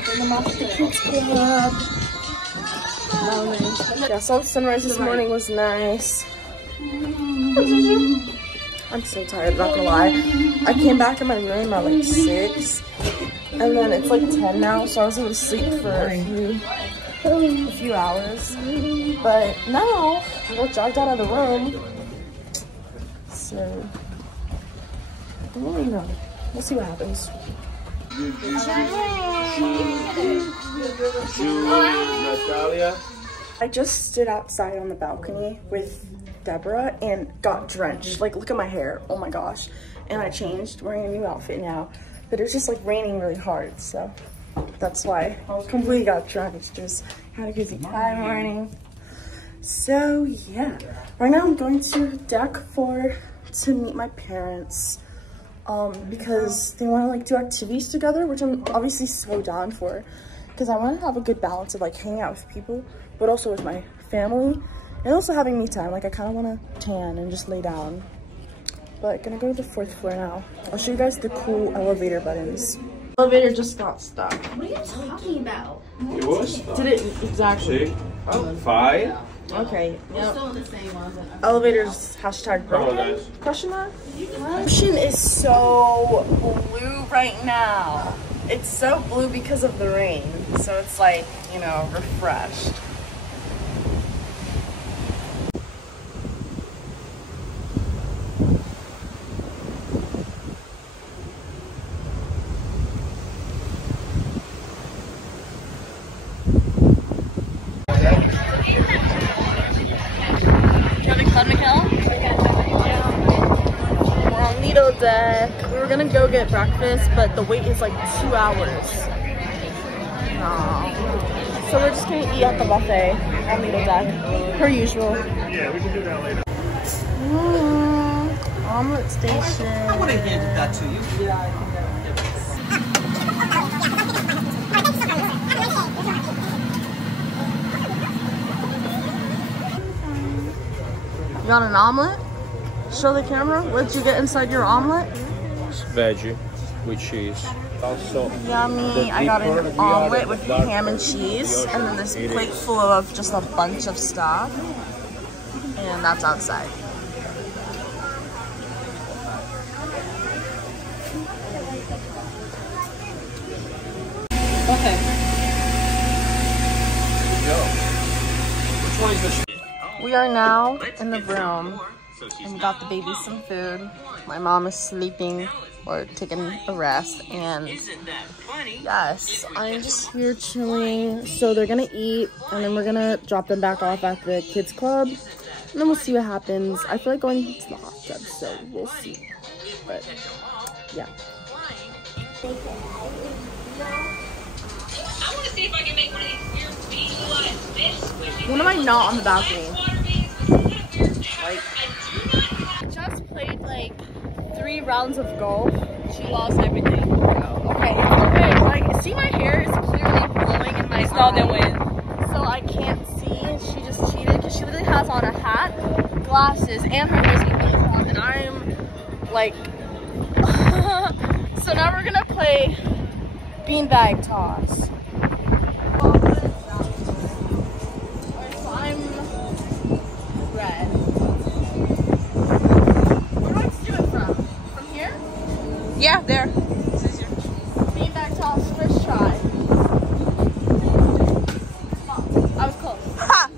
dropping them off at the kids club. Yeah, so sunrise this morning was nice. I'm so tired, not gonna lie. I came back in my room at like 6, and then it's like 10 now, so I was able to sleep for a few hours. But now, I got dragged out of the room. So, I don't really know. We'll see what happens. I just stood outside on the balcony with Deborah and got drenched. Like, look at my hair. Oh my gosh. And I changed, wearing a new outfit now. But it was just like raining really hard, so that's why I completely got drenched. Just had a crazy time morning. So yeah, right now I'm going to deck to meet my parents because they want to like do activities together, which I'm obviously so down for, because I want to have a good balance of like hanging out with people but also with my family and also having me time. Like, I kind of want to tan and just lay down. But gonna go to the 4th floor now. I'll show you guys the cool elevator buttons. Elevator just got stuck. What are you talking about? It was stuck. Did it exactly? Oh, 5. Okay. We're still in the same one. Elevators hashtag broken? Question mark? Ocean is so blue right now. It's so blue because of the rain. So it's like, you know, refreshed. Deck. We were gonna go get breakfast, but the wait is like 2 hours. No. So we're just gonna eat at the buffet on Needle Deck, per usual. Yeah, we can do that later. Omelet station. I would have handed that to you. You got an omelet? Show the camera. What did you get inside your omelet? It's veggie with cheese. Also, yummy. I got an omelet with ham and cheese, and then this plate full of just a bunch of stuff. And that's outside. Okay. We are now in the room. And we got the baby some food. My mom is sleeping or taking a rest, and yes, I'm just here chilling. So they're gonna eat, and then we're gonna drop them back off at the kids club, and then we'll see what happens. I feel like going to the hot tub, so we'll see. But yeah. I want to see if I can make one of these weird visualized fish squishies. When am I not on the balcony? Like, I just played like 3 rounds of golf. She lost everything. Okay, okay. Like, see, my hair is clearly blowing in my eye. The wind. So I can't see. She just cheated because she literally has on a hat, glasses, and her Disney on, and I'm like. So now we're gonna play beanbag toss. Alright, so I'm red. Yeah, there. Beanbag toss, first try. Oh, I was close. Ha!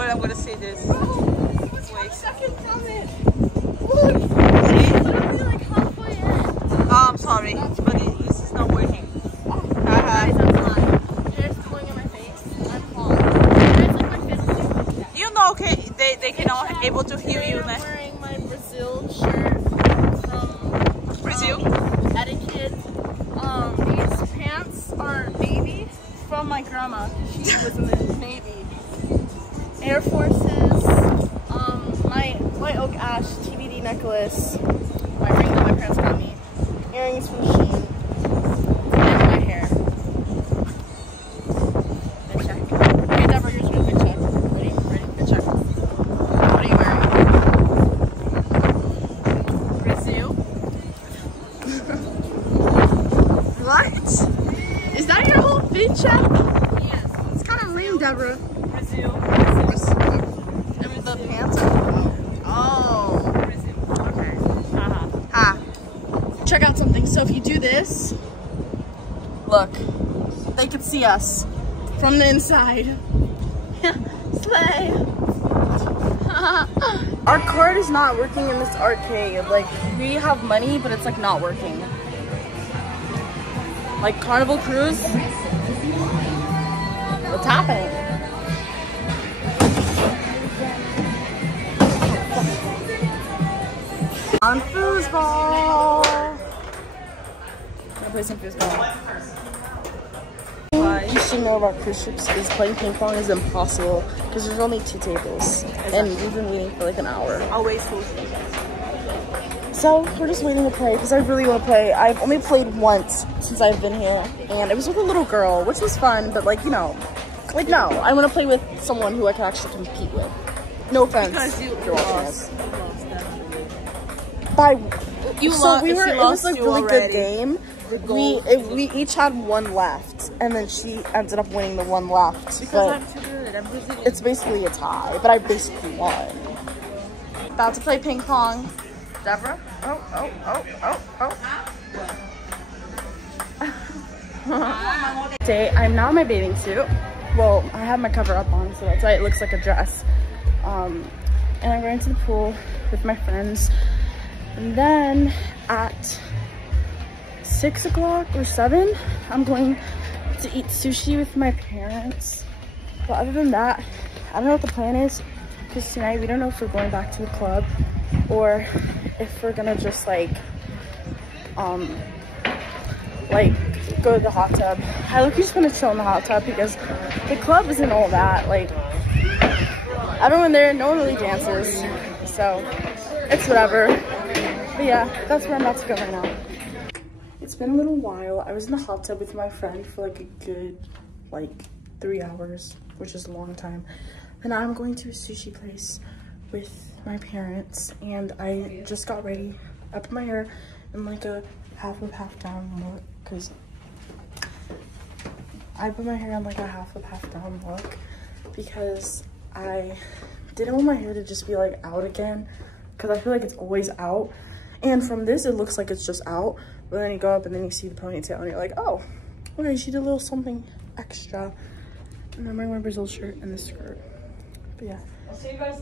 I'm gonna say this. Wait. Second from it. Look. See? Literally like halfway in. Oh, I'm sorry, but this is not working. Guys, I'm fine. Hair's blowing in my face. I'm calm. It's like my face. You know, okay, they cannot able to hear you. I'm wearing my Brazil shirt from Brazil. Etiquette. These pants are navy from my grandma. She was in the Navy. Air Forces. My white oak ash TBD necklace. My ring that my parents got me. Earrings from Shein. And my hair. Good check. Okay, Deborah, here's your good check. Ready? Ready? Good check. What are you wearing? Brazil. rain check? Yes. It's kind of rain, Deborah. Brazil. And the pants are... Oh. Okay. Ah. Check out something. So if you do this, look, they could see us from the inside. Slay. Our card is not working in this arcade. Like, we have money, but it's like not working. Like Carnival cruise. What's happening? On foosball. I'm gonna play some foosball. You should know about cruise ships is playing ping pong is impossible because there's only 2 tables and we've been waiting for like an hour. I'll wait for you. So we're just waiting to play because I really want to play. I've only played once since I've been here and it was with a little girl, which was fun, but like, you know, like no, I want to play with someone who I can actually compete with. No offense. Because you lost. It was like a really good game. We each had 1 left, and then she ended up winning the 1 left. Because I'm too good. I'm Brazilian. It's basically a tie, but I basically won. About to play ping pong. Deborah? Oh. I'm now in my bathing suit. Well, I have my cover up on, so that's why it looks like a dress. And I'm going to the pool with my friends. And then at 6 o'clock or 7, I'm going to eat sushi with my parents. But other than that, I don't know what the plan is because tonight we don't know if we're going back to the club or if we're gonna just like go to the hot tub. I look just gonna chill in the hot tub because the club isn't all that. Like everyone there, no one really dances, so it's whatever. But yeah, that's where I'm about to go right now. It's been a little while. I was in the hot tub with my friend for like a good 3 hours, which is a long time. And now I'm going to a sushi place with my parents and I just got ready. I put my hair in like a half up, half down look because I put my hair on like a half up, half down look because I didn't want my hair to just be like out again because I feel like it's always out. And from this, it looks like it's just out. But then you go up and then you see the ponytail and you're like, oh, okay, she did a little something extra. And I'm wearing my Brazil shirt and this skirt. But yeah,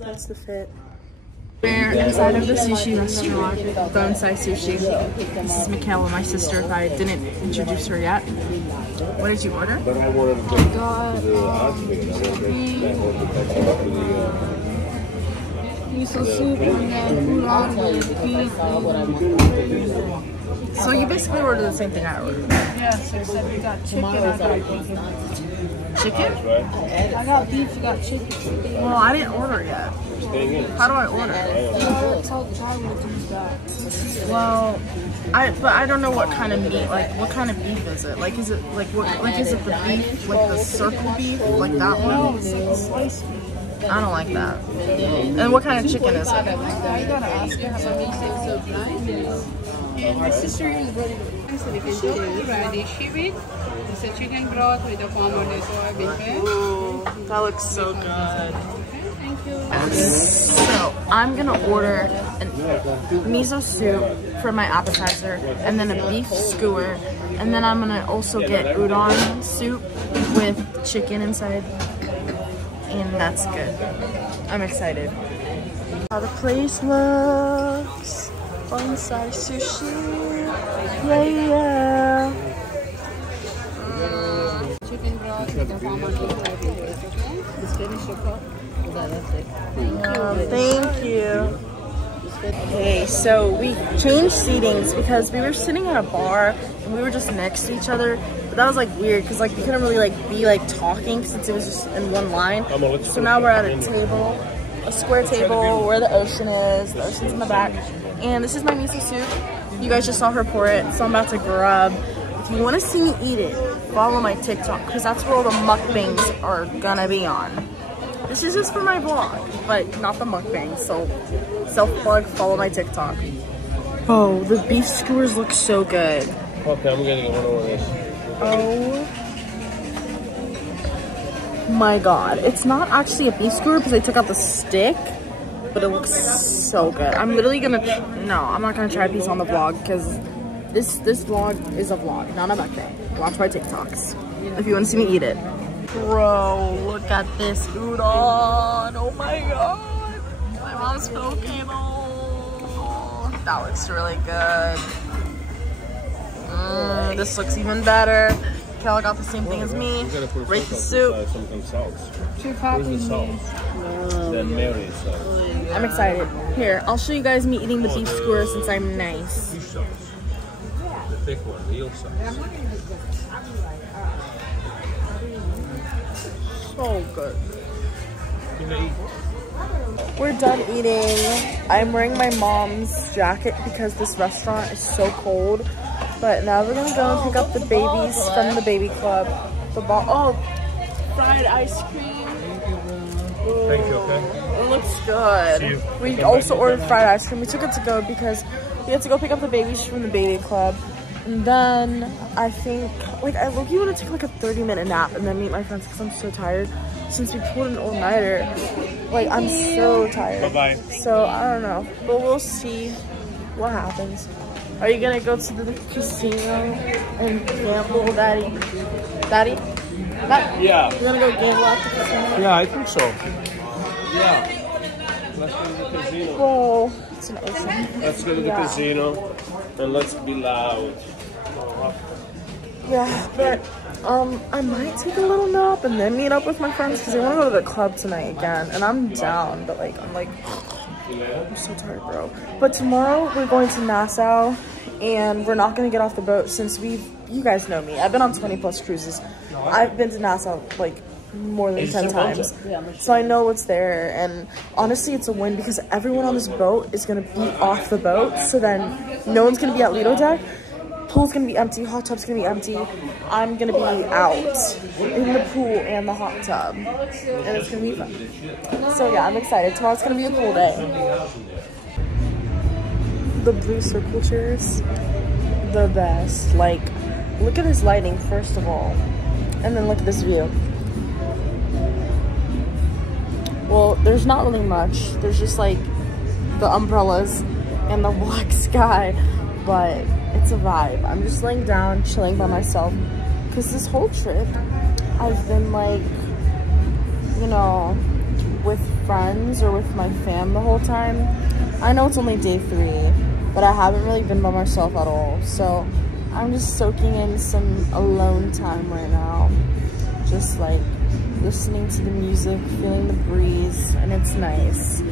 that's the fit. We're inside of the sushi restaurant, Bonsai Sushi. This is Michaela, my sister, if I didn't introduce her yet. What did you order? I got miso soup and then udon with beef. So you basically ordered the same thing I ordered. Yes, except we got chicken, I got beef. Chicken? I got beef, you got chicken. Well, I didn't order yet. How do I order? Tell Tyler to use that. Well, I don't know what kind of meat, like what kind of beef is it? Like is it like what is it the beef like the circle beef? Like that one? Sliced beef. I don't like that. And what kind of chicken is it? You gotta ask her. And my sister is ready to so we can do radish with it's a chicken broth with a pomade soya beef. Ooh, that looks so good. Okay, thank you. So I'm gonna order a miso soup for my appetizer and then a beef skewer. And then I'm gonna also get udon soup with chicken inside. And that's good. I'm excited. How the place looks. Bonsai sushi. Yeah. Chicken broth with a pomade soya beef. Okay, just finish your cup. Thank you. Okay, so we changed seatings because we were sitting at a bar and we were just next to each other. But that was like weird because like we couldn't really be talking since it was just in one line. So now we're at a table, a square table where the ocean is. The ocean's in the back. And this is my miso soup. You guys just saw her pour it, so I'm about to grub. If you want to see me eat it, follow my TikTok because that's where all the mukbangs are gonna be on. This is just for my vlog, but not the mukbang. So self-plug, follow my TikTok. Oh, the beef skewers look so good. Okay, I'm getting one of this. Oh my god. It's not actually a beef skewer because I took out the stick, but it looks so good. I'm literally gonna, no, I'm not gonna try a piece on the vlog because this vlog is a vlog, not a mukbang. Watch my TikToks if you want to see me eat it. Bro, look at this udon. Oh my god. My mom's cooking. Oh, that looks really good. This looks even better. Kayla got the same thing as me. Rate the soup. I'm excited. Here, I'll show you guys me eating the beef skewer since I'm nice. The thick one, the eel size. So good. We're done eating. I'm wearing my mom's jacket because this restaurant is so cold. But now we're gonna go and pick up the babies from the baby club. The ball. Oh, fried ice cream. Ooh, Thank you, okay? it looks good. We also ordered fried ice cream. We took it to go because we had to go pick up the babies from the baby club. And then I think, like, I low-key want to take like a 30-minute nap and then meet my friends because I'm so tired. Since we pulled an all-nighter, like, I'm so tired. Bye-bye. So I don't know, but we'll see what happens. Are you gonna go to the casino and gamble, Daddy? Daddy? Yeah. You're gonna go gamble at the casino? Yeah, I think so. Yeah. Let's go to the casino. Oh, it's an ocean. Let's go to the casino and let's be loud. Yeah, but I might take a little nap and then meet up with my friends because they want to go to the club tonight again, and I'm down. But like, I'm so tired, bro. But tomorrow we're going to Nassau, and we're not gonna get off the boat since you guys know me. I've been on 20+ cruises. I've been to Nassau like more than 10 times, so I know what's there. And honestly, it's a win because everyone on this boat is gonna be off the boat, so then no one's gonna be at Lido Deck. Pool's gonna be empty, hot tub's gonna be empty. I'm gonna be out in the pool and the hot tub, and it's gonna be fun. So yeah, I'm excited. Tomorrow's gonna be a cool day. The blue circle chairs, the best. Like, look at this lighting first of all, and then look at this view. Well, there's not really much. There's just like the umbrellas and the black sky, but it's a vibe. I'm just laying down, chilling by myself, because this whole trip I've been like, you know, with friends or with my fam the whole time. I know it's only day 3, but I haven't really been by myself at all. So I'm just soaking in some alone time right now. Just like listening to the music, feeling the breeze, and it's nice.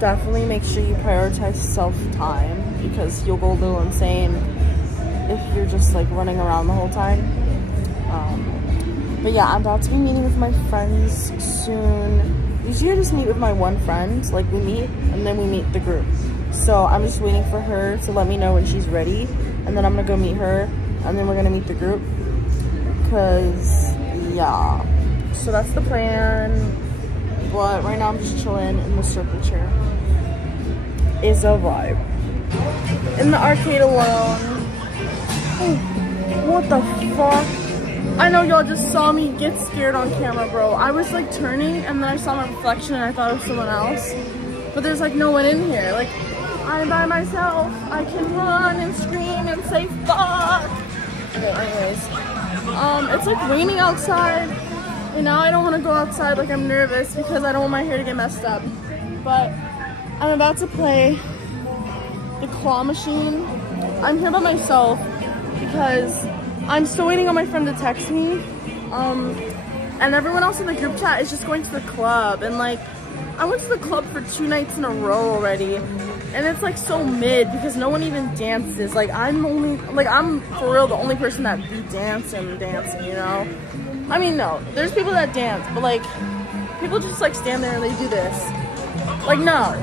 Definitely make sure you prioritize self-time because you'll go a little insane if you're just like running around the whole time. But yeah, I'm about to be meeting with my friends soon. Usually I just meet with my one friend, like we meet and then we meet the group. So I'm just waiting for her to let me know when she's ready, and then I'm gonna go meet her, and then we're gonna meet the group. Cause yeah, so that's the plan. But right now I'm just chilling in the circle chair. It's a vibe. In the arcade alone. Oh, what the fuck? I know y'all just saw me get scared on camera, bro. I was like turning and then I saw my reflection and I thought it was someone else. But there's like no one in here. Like, I'm by myself. I can run and scream and say fuck. Okay, anyways. It's like raining outside. And now I don't want to go outside, like I'm nervous because I don't want my hair to get messed up. But I'm about to play the claw machine. I'm here by myself because I'm still waiting on my friend to text me. And everyone else in the group chat is just going to the club. And like, I went to the club for 2 nights in a row already. And it's like so mid because no one even dances. Like I'm for real the only person that be dancing, you know? I mean, no, there's people that dance, but like, people just like stand there and they do this. Like, no,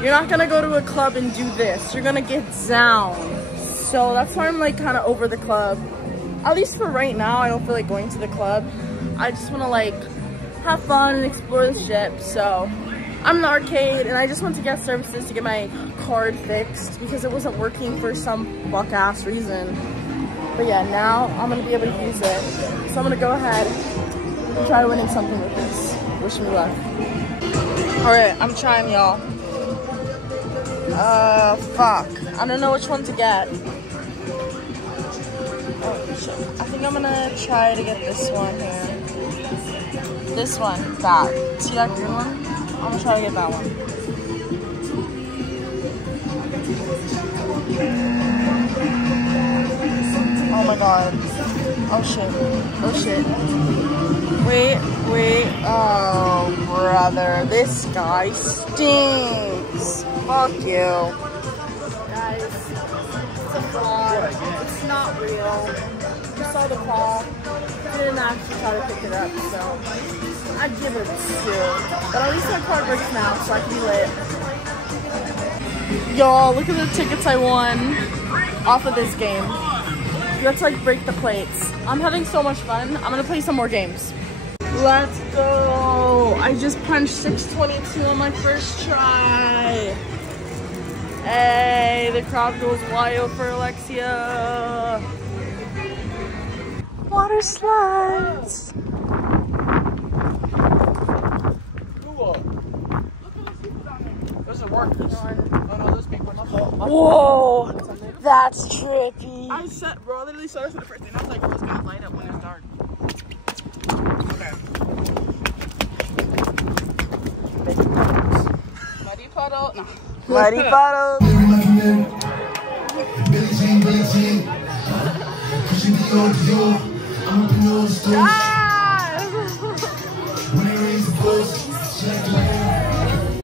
you're not gonna go to a club and do this. You're gonna get down. So that's why I'm like kind of over the club. At least for right now, I don't feel like going to the club. I just wanna like have fun and explore the ship. So I'm in the arcade and I just went to guest services to get my card fixed because it wasn't working for some fuck ass reason. But yeah, now I'm gonna be able to use it. So I'm gonna go ahead Try winning something with this. Wish me luck. Alright, I'm trying, y'all. Fuck. I don't know which one to get. Oh, shit. I think I'm gonna try to get this one here. This one. That. See that green one? I'm gonna try to get that one. Oh my god. Oh shit. Oh shit. Wait. Oh, brother. This guy stinks. Fuck you. Guys, it's a fraud. It's not real. You saw the call. Didn't actually try to pick it up, so I'd give it a 2. But at least my card breaks now, so I can be lit. Y'all, look at the tickets I won off of this game. Let's like break the plates. I'm having so much fun. I'm gonna play some more games. Let's go. I just punched 622 on my first try. Hey, the crowd goes wild for Alexia. Water slides. Those are workers. Oh no, those people are not. Whoa, that's trippy. I said, bro, I literally saw this in the first thing. I was like, oh, it's gonna light up when it's dark. Okay. Muddy puddle. No. Muddy bottles. Ah!